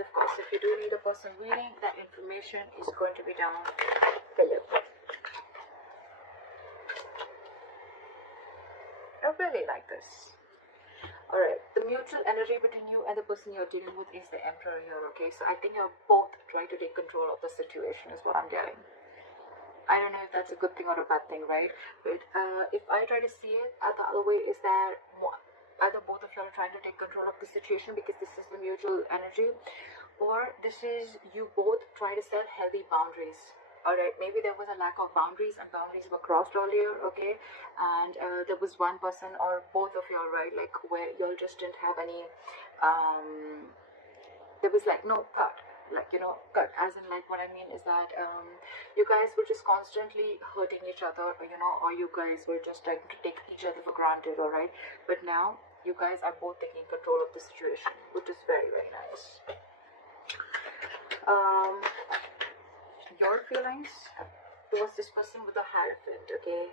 And of course, if you do need a person reading, that information is going to be down below. I really like this. Alright, the mutual energy between you and the person you're dealing with is the Emperor here, okay? So I think you're both trying to take control of the situation is what I'm getting. I don't know if that's a good thing or a bad thing, right? But if I try to see it, the other way is that either both of you are trying to take control of the situation because this is the mutual energy, or this is you both try to set healthy boundaries. Alright, maybe there was a lack of boundaries and boundaries were crossed earlier, okay? And there was one person or both of you, right, like where you all just didn't have any, there was like no cut, like, you know, cut as in like what I mean is that you guys were just constantly hurting each other, you know, or you guys were just trying to take each other for granted, alright? But now you guys are both taking control of the situation, which is very, very nice. Your feelings towards this person with the Hierophant, okay?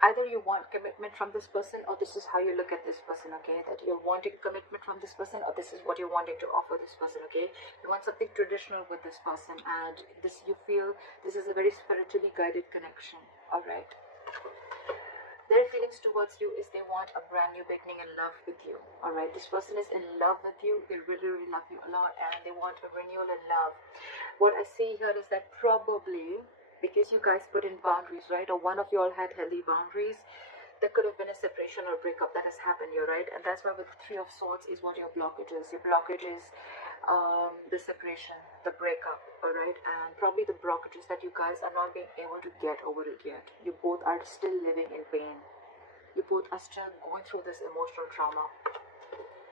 Either you want commitment from this person, or this is how you look at this person, okay? That you're wanting commitment from this person, or this is what you're wanting to offer this person, okay? You want something traditional with this person, and this, you feel this is a very spiritually guided connection, alright? Their feelings towards you is they want a brand new beginning in love with you, alright? This person is in love with you, they really, really love you a lot, and they want a renewal in love. What I see here is that probably, because you guys put in boundaries, right, or one of you all had healthy boundaries, there could have been a separation or breakup that has happened here, right? And that's why with the Three of Swords is what your blockage is. Your blockage is the separation, the breakup, alright? And probably the blockages that you guys are not being able to get over it yet. You both are still living in pain. You both are still going through this emotional trauma.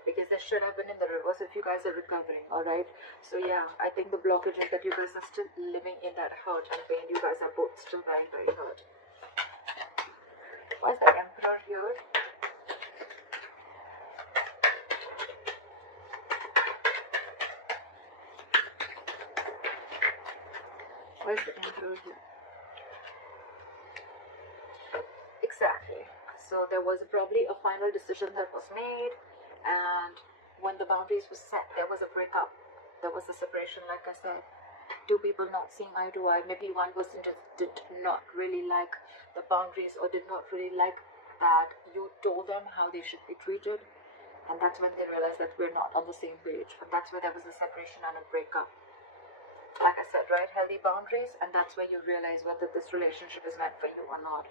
Because they should have been in the reverse if you guys are recovering, alright? So yeah, I think the blockage is that you guys are still living in that hurt and pain. You guys are both still very, very hurt. Why is the Emperor here? Why is the Emperor here? Exactly. So there was probably a final decision that was made, and when the boundaries were set, there was a breakup, there was a separation, like I said. Two people not seeing eye to eye. Maybe one person just did not really like the boundaries, or did not really like that you told them how they should be treated, and that's when they realized that we're not on the same page, and that's where there was a separation and a breakup. Like I said, right, healthy boundaries, and that's when you realize whether this relationship is meant for you or not.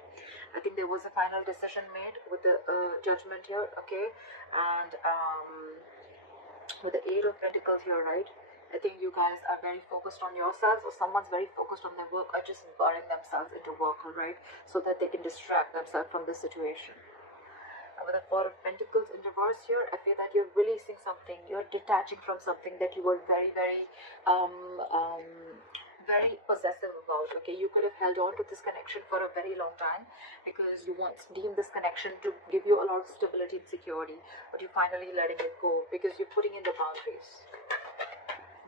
I think there was a final decision made with the judgment here, okay, and with the Eight of Pentacles here, right? I think you guys are very focused on yourselves, or someone's very focused on their work, or just burying themselves into work, alright, so that they can distract themselves from the situation. And with the Four of Pentacles in reverse here, I feel that you're releasing something, you're detaching from something that you were very, very very possessive about, okay? You could have held on to this connection for a very long time because you once deemed this connection to give you a lot of stability and security, but you're finally letting it go because you're putting in the boundaries.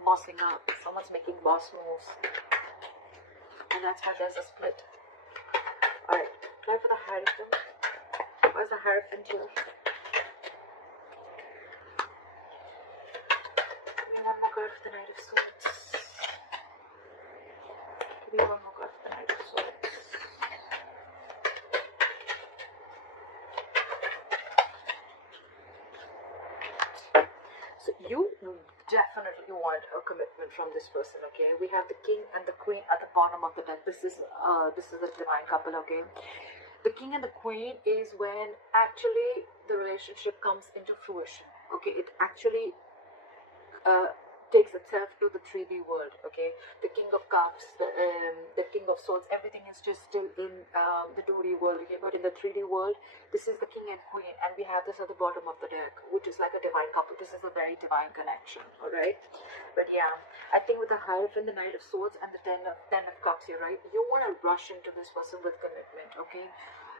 Bossing up, someone's making boss moves, and that's why there's a split. Alright, try for the Hierophant. Where's the Hierophant here? Give me one more card for the Knight of Swords. Give me one more card for the Knight of Swords. So you definitely want a commitment from this person, okay? We have the King and the Queen at the bottom of the deck. This is a divine couple, okay? The King and the Queen is when actually the relationship comes into fruition, okay? It actually takes itself to the 3D world, okay? The King of Cups, the King of Swords, everything is just still in the 2D world, okay? But in the 3D world, this is the King and Queen, and we have this at the bottom of the deck, which is like a divine couple. This is a very divine connection, alright? But yeah, I think with the Hierophant, the Knight of Swords, and the Ten of Cups here, right? You want to rush into this person with commitment, okay?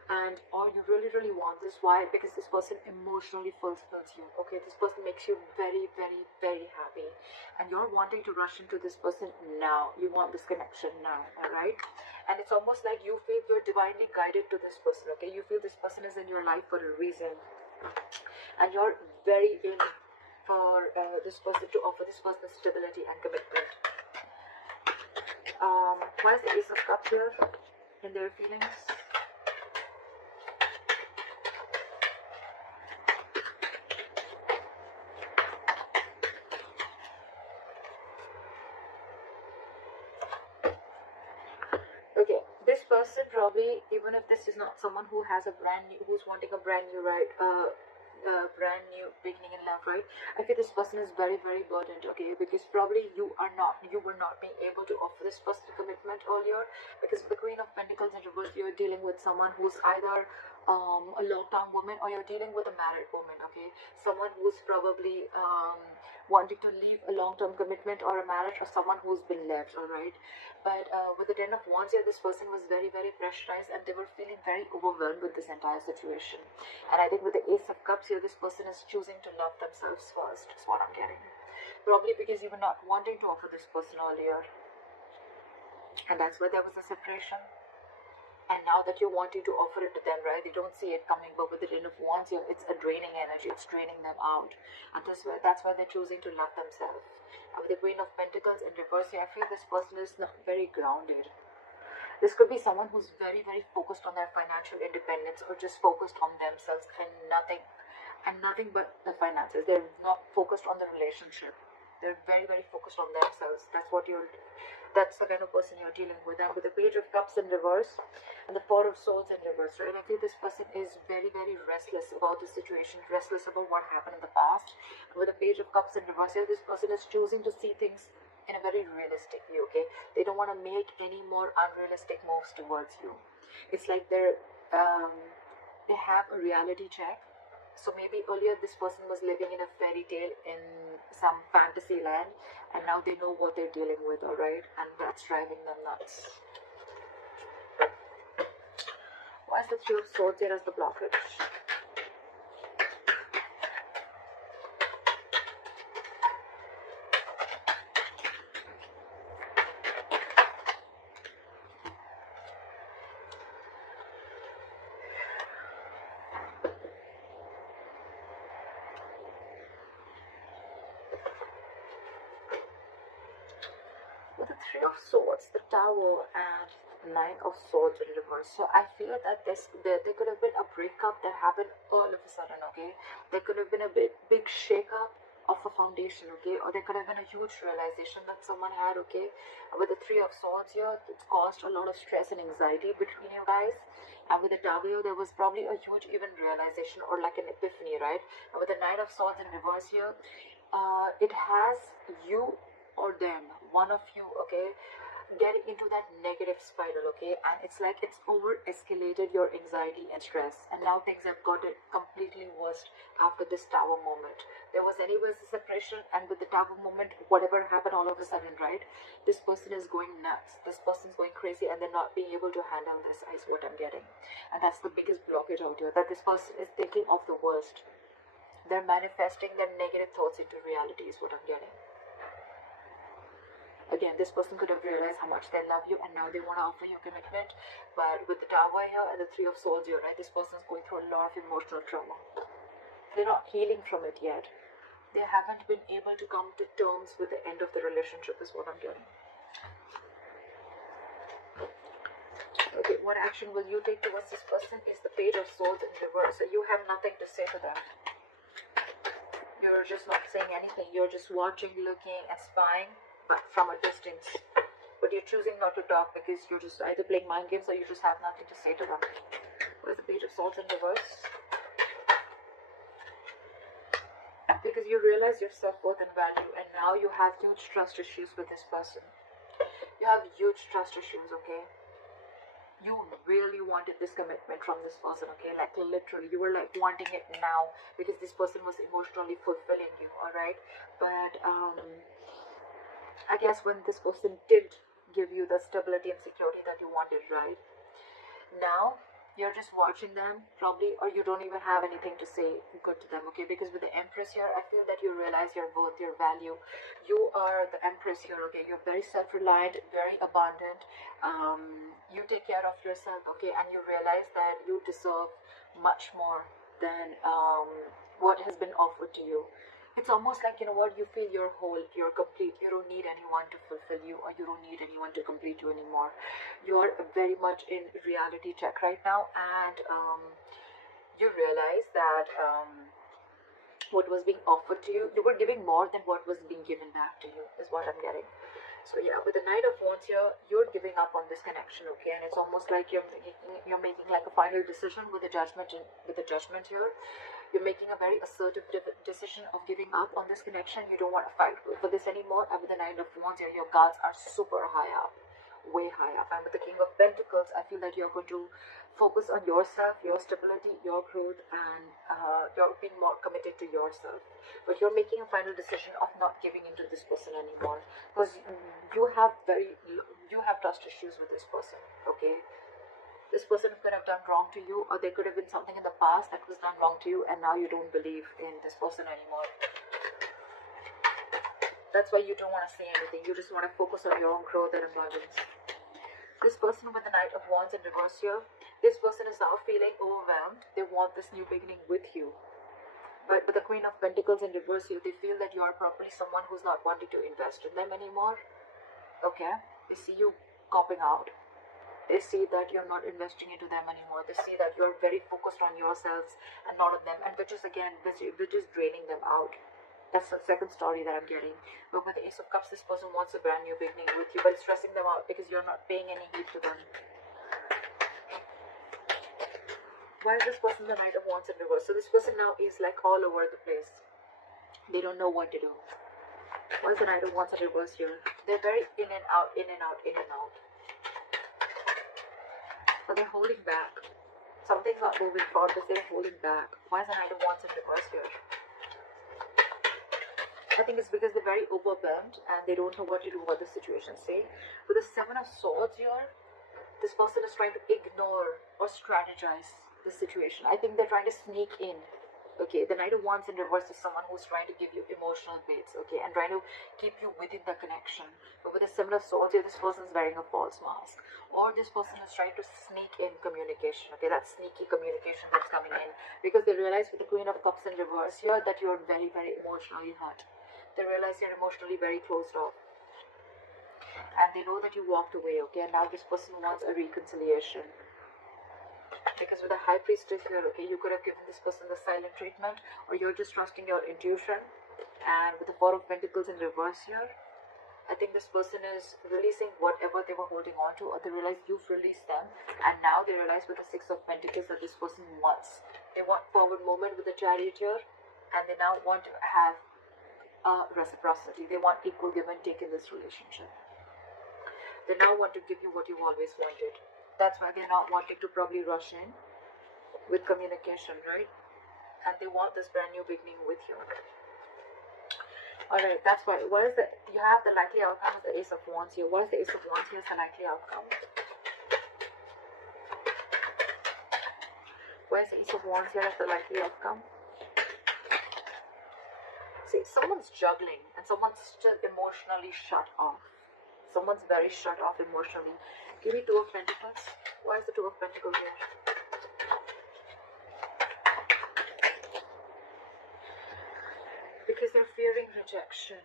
And or you really, really want this. Why? Because this person emotionally fulfills you, okay? This person makes you very, very, very happy, and you're wanting to rush into this person now. You want this connection now, alright? And it's almost like you feel you're divinely guided to this person, okay? You feel this person is in your life for a reason, and you're very in for this person to offer this person stability and commitment. Why is the Ace of Cups here in their feelings? Okay, this person probably, even if this is not someone who has a brand new, who's wanting a brand new, right, brand new beginning in love, right? I feel this person is very, very burdened, okay, because probably you were not being able to offer this person commitment earlier, because the Queen of Pentacles in reverse, you're dealing with someone who's either a lockdown woman, or you're dealing with a married woman, okay, someone who's probably wanting to leave a long-term commitment or a marriage, or someone who's been left, all right? But with the Ten of Wands here, this person was very, very pressurized, and they were feeling very overwhelmed with this entire situation. And I think with the Ace of Cups here, this person is choosing to love themselves first, is what I'm getting. Probably because you were not wanting to offer this person earlier, and that's why there was a separation. And now that you're wanting to offer it to them, right, they don't see it coming. But with the Ten of Wands here, it's a draining energy, it's draining them out, and that's why they're choosing to love themselves. And with the Queen of Pentacles in reverse here, I feel this person is not very grounded. This could be someone who's very, very focused on their financial independence, or just focused on themselves and nothing but the finances. They're not focused on the relationship. They're very, very focused on themselves. That's the kind of person you're dealing with. And with the Page of Cups in reverse and the Four of Swords in reverse, right, I think this person is very, very restless about the situation, restless about what happened in the past. And with the Page of Cups in reverse here, this person is choosing to see things in a very realistic view, okay? They don't want to make any more unrealistic moves towards you. It's like they have a reality check. So maybe earlier this person was living in a fairy tale in some fantasy land, and now they know what they're dealing with, alright? And that's driving them nuts. Why is the Three of Swords here as the blockage? With the Three of Swords, the Tower, and Nine of Swords in reverse. So I feel that there could have been a breakup that happened all of a sudden, okay? There could have been a big shake-up of a foundation, okay? Or there could have been a huge realization that someone had, okay? With the Three of Swords here, it's caused a lot of stress and anxiety between you guys. And with the Tower, there was probably a huge even realization, or like an epiphany, right? And with the Nine of Swords in reverse here, it has you or them, one of you, okay, getting into that negative spiral, okay? And it's like it's over escalated your anxiety and stress, and now things have gotten completely worse after this Tower moment. There was anyways a separation, and with the Tower moment, whatever happened all of a sudden, right, this person is going nuts, this person's going crazy, and they're not being able to handle this, is what I'm getting. And that's the biggest blockage out here, that this person is thinking of the worst. They're manifesting their negative thoughts into reality, is what I'm getting. Again, this person could have realized how much they love you, and now they want to offer you commitment. But with the Tower here and the Three of Swords here, right, this person is going through a lot of emotional trauma. They're not healing from it yet. They haven't been able to come to terms with the end of the relationship, is what I'm getting. Okay, what action will you take towards this person is the Page of Swords in reverse. So you have nothing to say to them. You're just not saying anything. You're just watching, looking, and spying, but from a distance. But you're choosing not to talk because you're just either playing mind games or you just have nothing to say to them. Where's the Page of Swords in reverse? Because you realize your self-worth and value, and now you have huge trust issues with this person. You have huge trust issues, okay? You really wanted this commitment from this person, okay? Like literally, you were like wanting it now because this person was emotionally fulfilling you, alright? But I guess when this person did give you the stability and security that you wanted, right? Now, you're just watching them, probably, or you don't even have anything to say good to them, okay? Because with the Empress here, I feel that you realize your worth, your value. You are the Empress here, okay? You're very self-reliant, very abundant. You take care of yourself, okay? And you realize that you deserve much more than what has been offered to you. It's almost like, you know what, you feel you're whole, you're complete, you don't need anyone to fulfill you, or you don't need anyone to complete you anymore. You're very much in reality check right now, and you realize that what was being offered to you, you were giving more than what was being given back to you, is what I'm getting. So yeah, with the Knight of Wands here, you're giving up on this connection, okay? And it's almost like you're making like a final decision with the judgment here. You're making a very assertive decision of giving up on this connection. You don't want to fight for this anymore. And with the Knight of Wands here, your guards are super high up, way high up. And with the King of Pentacles, I feel that you're going to focus on yourself, your stability, your growth, and you're being more committed to yourself. But you're making a final decision of not giving into this person anymore, because you have trust issues with this person, okay? This person could have done wrong to you, or there could have been something in the past that was done wrong to you, and now you don't believe in this person anymore. That's why you don't want to say anything. You just want to focus on your own growth and abundance. This person with the Knight of Wands in reverse here, this person is now feeling overwhelmed. They want this new beginning with you. But with the Queen of Pentacles in reverse here, they feel that you are probably someone who's not wanting to invest in them anymore. Okay? They see you copping out. They see that you're not investing into them anymore. They see that you're very focused on yourselves and not on them, and which is draining them out. That's the second story that I'm getting. But with the Ace of Cups, this person wants a brand new beginning with you, but it's stressing them out because you're not paying any heed to them. Why is this person the Knight of Wands in reverse? So this person now is like all over the place. They don't know what to do. Why is the Knight of Wands in reverse here? They're very in and out, in and out, in and out. But they're holding back. Something's not moving forward because they're holding back. Why is the Knight of Wands in reverse here? I think it's because they're very overwhelmed and they don't know what to do about the situation. See, with the Seven of Swords here, this person is trying to ignore or strategize the situation. I think they're trying to sneak in. Okay, the Knight of Wands in reverse is someone who's trying to give you emotional baits, okay, and trying to keep you within the connection. But with the Seven of Swords here, this person is wearing a false mask. Or this person is trying to sneak in communication, okay, that sneaky communication that's coming in. Because they realize with the Queen of Cups in reverse here that you're very, very emotionally hurt. They realize you're emotionally very closed off. And they know that you walked away, okay, and now this person wants a reconciliation. Because with the High Priestess here, okay, you could have given this person the silent treatment, or you're just trusting your intuition. And with the Four of Pentacles in reverse here, I think this person is releasing whatever they were holding on to, or they realize you've released them, and now they realize with the Six of Pentacles that this person wants. They want forward movement with the Chariot here, and they now want to have reciprocity. They want equal give and take in this relationship. They now want to give you what you've always wanted. That's why they're not wanting to probably rush in with communication, right? And they want this brand new beginning with you. Alright, that's why. What is you have the likely outcome of the Ace of Wands here. What is the Ace of Wands here? Is the likely outcome. What is the Ace of Wands here as the likely outcome? See, someone's juggling and someone's still emotionally shut off. Someone's very shut off emotionally. Give me Two of Pentacles. Why is the Two of Pentacles here? Because they're fearing rejection.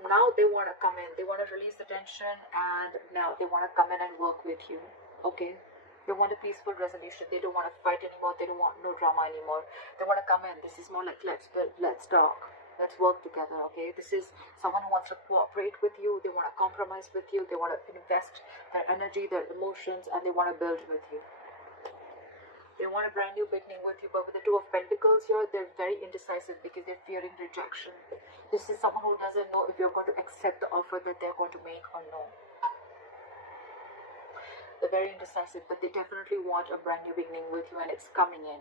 Now they want to come in. They want to release the tension, and now they want to come in and work with you. Okay? They want a peaceful resolution. They don't want to fight anymore. They don't want no drama anymore. They want to come in. This is more like let's build, let's talk. Let's work together, okay? This is someone who wants to cooperate with you. They want to compromise with you. They want to invest their energy, their emotions, and they want to build with you. They want a brand new beginning with you. But with the Two of Pentacles here, they're very indecisive because they're fearing rejection. This is someone who doesn't know if you're going to accept the offer that they're going to make or no. They're very indecisive, but they definitely want a brand new beginning with you, and it's coming in.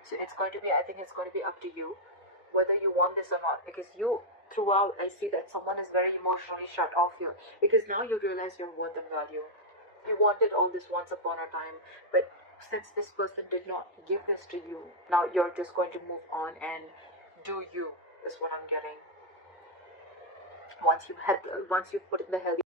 So it's going to be, I think it's going to be up to you whether you want this or not, because you throughout I see that someone is very emotionally shut off here, because now you realize your worth and value. You wanted all this once upon a time, but since this person did not give this to you, now you're just going to move on and do you, is what I'm getting. Once you've put in the healthy